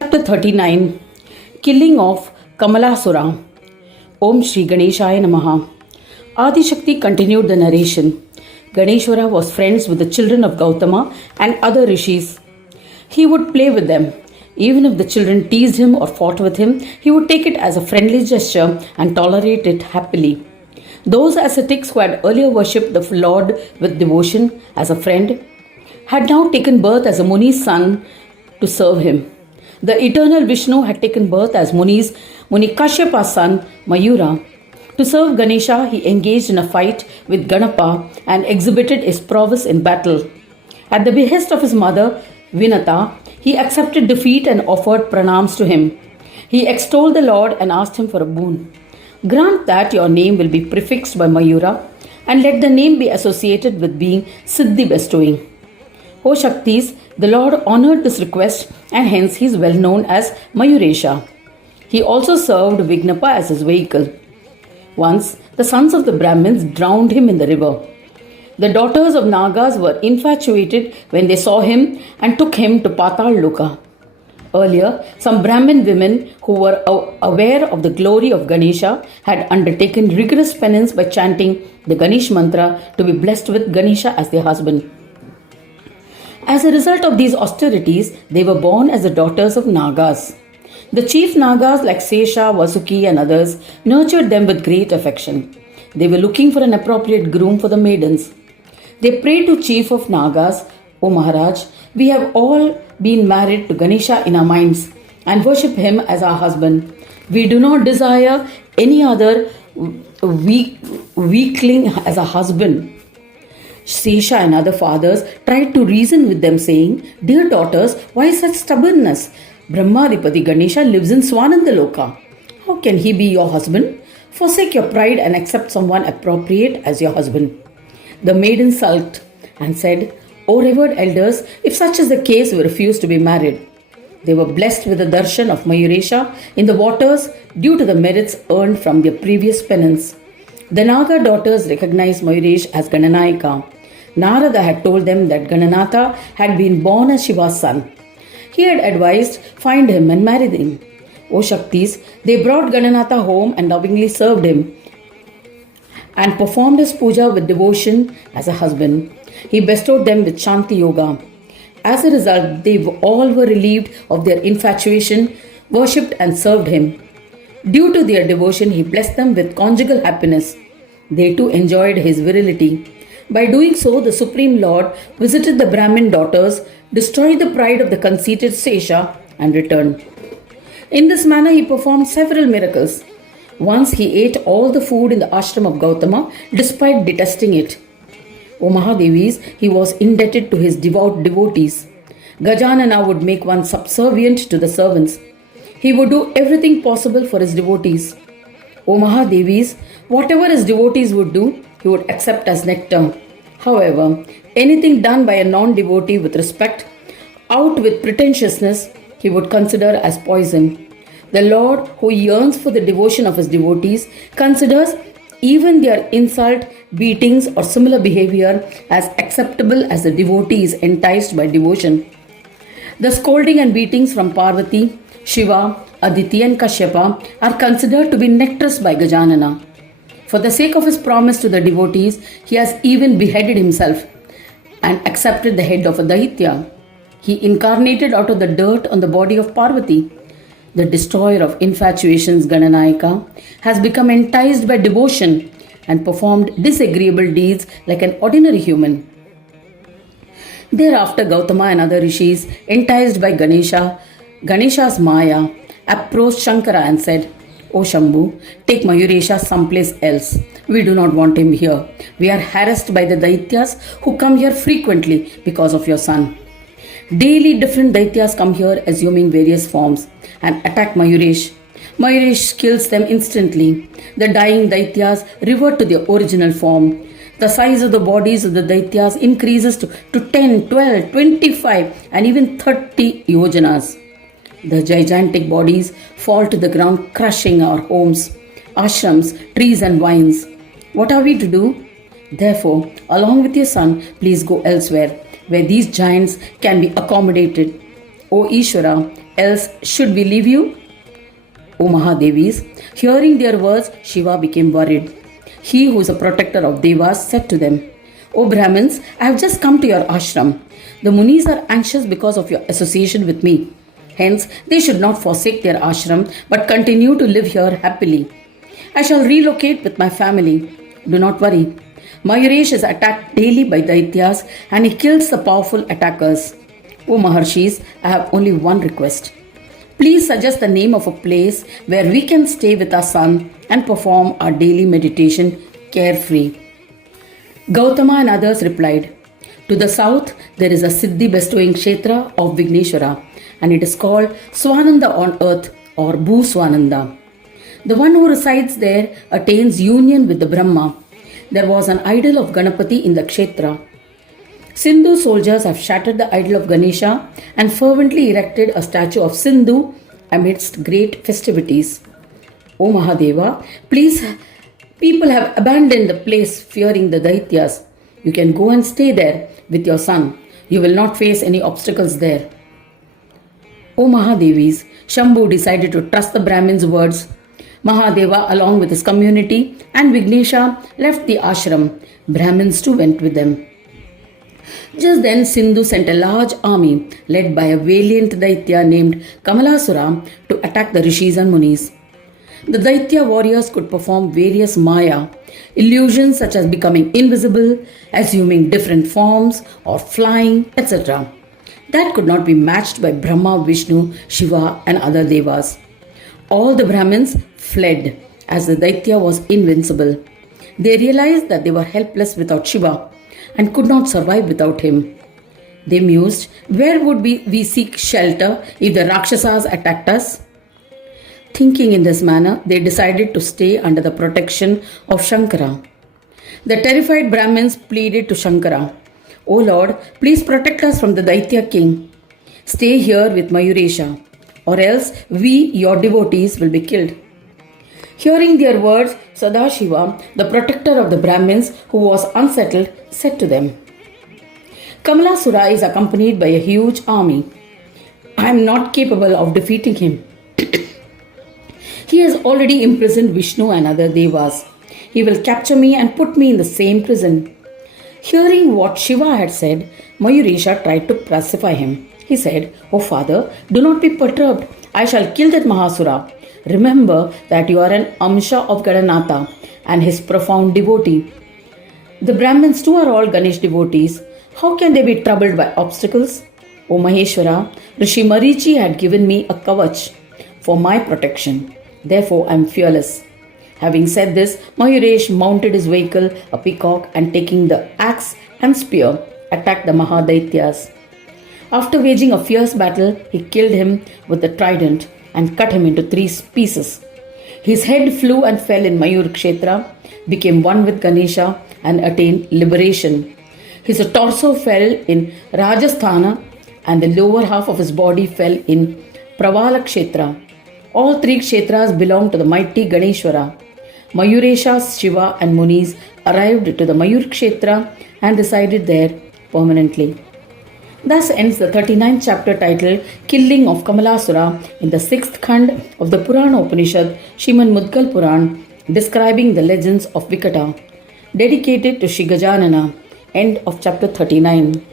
Chapter 39, Killing of Kamalasura. Om Shri Ganeshaya Namaha. Adi-Shakti continued the narration. Ganeshwara was friends with the children of Gautama and other rishis. He would play with them. Even if the children teased him or fought with him, he would take it as a friendly gesture and tolerate it happily. Those ascetics who had earlier worshipped the Lord with devotion as a friend had now taken birth as a Muni's son to serve him. The eternal Vishnu had taken birth as Muni Kashyapa's son, Mayura. To serve Ganesha, he engaged in a fight with Ganapa and exhibited his prowess in battle. At the behest of his mother, Vinata, he accepted defeat and offered pranams to him. He extolled the Lord and asked him for a boon. Grant that your name will be prefixed by Mayura, and let the name be associated with being Siddhi bestowing. O Shaktis, the Lord honored this request, and hence he is well known as Mayuresha. He also served Vignapa as his vehicle. Once, the sons of the Brahmins drowned him in the river. The daughters of Nagas were infatuated when they saw him and took him to Patal Loka. Earlier, some Brahmin women who were aware of the glory of Ganesha had undertaken rigorous penance by chanting the Ganesh mantra to be blessed with Ganesha as their husband. As a result of these austerities, they were born as the daughters of Nagas. The chief Nagas like Sesha, Vasuki and others nurtured them with great affection. They were looking for an appropriate groom for the maidens. They prayed to chief of Nagas, O Maharaj, we have all been married to Ganesha in our minds and worship him as our husband. We do not desire any other weakling as a husband. Sesha and other fathers tried to reason with them, saying, Dear daughters, why such stubbornness? Brahmadipati Ganesha lives in Swanandaloka. How can he be your husband? Forsake your pride and accept someone appropriate as your husband. The maiden sulked and said, O revered elders, if such is the case, we refuse to be married. They were blessed with the darshan of Mayuresha in the waters due to the merits earned from their previous penance. The Naga daughters recognized Mayuresh as Gananayaka. Narada had told them that Gananatha had been born as Shiva's son. He had advised, find him and marry him. O Shaktis, they brought Gananatha home and lovingly served him and performed his puja with devotion as a husband. He bestowed them with Shanti Yoga. As a result, they all were relieved of their infatuation, worshipped and served him. Due to their devotion, he blessed them with conjugal happiness. They too enjoyed his virility. By doing so, the Supreme Lord visited the Brahmin daughters, destroyed the pride of the conceited Sesha, and returned. In this manner, he performed several miracles. Once he ate all the food in the ashram of Gautama, despite detesting it. O Mahadevis, he was indebted to his devout devotees. Gajanana would make one subservient to the servants. He would do everything possible for his devotees. O Mahadevis, whatever his devotees would do, he would accept as nectar. However, anything done by a non-devotee with respect, out with pretentiousness, he would consider as poison. The Lord, who yearns for the devotion of his devotees, considers even their insult, beatings or similar behavior as acceptable as the devotee is enticed by devotion. The scolding and beatings from Parvati, Shiva, Aditi and Kashyapa are considered to be nectarous by Gajanana. For the sake of his promise to the devotees, he has even beheaded himself and accepted the head of a Daitya. He incarnated out of the dirt on the body of Parvati. The destroyer of infatuations, Gananayaka, has become enticed by devotion and performed disagreeable deeds like an ordinary human. Thereafter, Gautama and other rishis, enticed by Ganesha's Maya, approached Shankara and said, O Shambhu, take Mayuresha someplace else. We do not want him here. We are harassed by the Daityas who come here frequently because of your son. Daily different Daityas come here assuming various forms and attack Mayuresh. Mayuresh kills them instantly. The dying Daityas revert to their original form. The size of the bodies of the Daityas increases to 10, 12, 25 and even 30 yojanas. The gigantic bodies fall to the ground, crushing our homes, ashrams, trees and vines. What are we to do? Therefore, along with your son, please go elsewhere. where these giants can be accommodated. O Ishvara, else should we leave you? O Mahadevis, hearing their words, Shiva became worried. He who is a protector of Devas said to them, O Brahmins, I have just come to your ashram. The Munis are anxious because of your association with me. Hence, they should not forsake their ashram but continue to live here happily. I shall relocate with my family. Do not worry. Mayuresh is attacked daily by Daityas and he kills the powerful attackers. O Maharshis, I have only one request. Please suggest the name of a place where we can stay with our son and perform our daily meditation carefree. Gautama and others replied, to the south there is a Siddhi bestowing Kshetra of Vigneshwara and it is called Swananda on earth or Bhu Swananda. The one who resides there attains union with the Brahma. There was an idol of Ganapati in the Kshetra. Sindhu soldiers have shattered the idol of Ganesha and fervently erected a statue of Sindhu amidst great festivities. O Mahadeva, please, people have abandoned the place fearing the Daityas. You can go and stay there with your son. You will not face any obstacles there. O Mahadevis, Shambhu decided to trust the Brahmin's words. Mahadeva, along with his community and Vignesha, left the ashram. Brahmins too went with them. Just then Sindhu sent a large army led by a valiant Daitya named Kamalasura to attack the Rishis and Munis. The Daitya warriors could perform various Maya, illusions such as becoming invisible, assuming different forms or flying, etc. That could not be matched by Brahma, Vishnu, Shiva and other Devas. All the Brahmins fled as the Daitya was invincible. They realized that they were helpless without Shiva and could not survive without him. They mused, where would we seek shelter if the Rakshasas attacked us? Thinking in this manner, they decided to stay under the protection of Shankara. The terrified Brahmins pleaded to Shankara, O Lord, please protect us from the Daitya king. Stay here with Mayuresha, or else we, your devotees, will be killed. Hearing their words, Sadashiva, the protector of the Brahmins who was unsettled, said to them, Kamalasura is accompanied by a huge army. I am not capable of defeating him. He has already imprisoned Vishnu and other Devas. He will capture me and put me in the same prison. Hearing what Shiva had said, Mayuresha tried to pacify him. He said, O father, do not be perturbed. I shall kill that Mahasura. Remember that you are an Amsha of Gadanatha and his profound devotee. The Brahmins too are all Ganesh devotees. How can they be troubled by obstacles? O Maheshwara, Rishi Marichi had given me a kavach for my protection. Therefore I am fearless. Having said this, Mayuresh mounted his vehicle, a peacock, and taking the axe and spear, attacked the Mahadaityas. After waging a fierce battle, he killed him with the trident and cut him into 3 pieces. His head flew and fell in Mayur Kshetra, became one with Ganesha, and attained liberation. His torso fell in Rajasthana, and the lower half of his body fell in Pravala Kshetra. All 3 Kshetras belong to the mighty Ganeshwara. Mayuresha, Shiva, and Munis arrived to the Mayur Kshetra and resided there permanently. Thus ends the 39th chapter titled Killing of Kamalasura in the 6th Khand of the Purana Upanishad, Srimad Mudgal Puran, describing the legends of Vikata, dedicated to Shri Gajanana. End of chapter 39.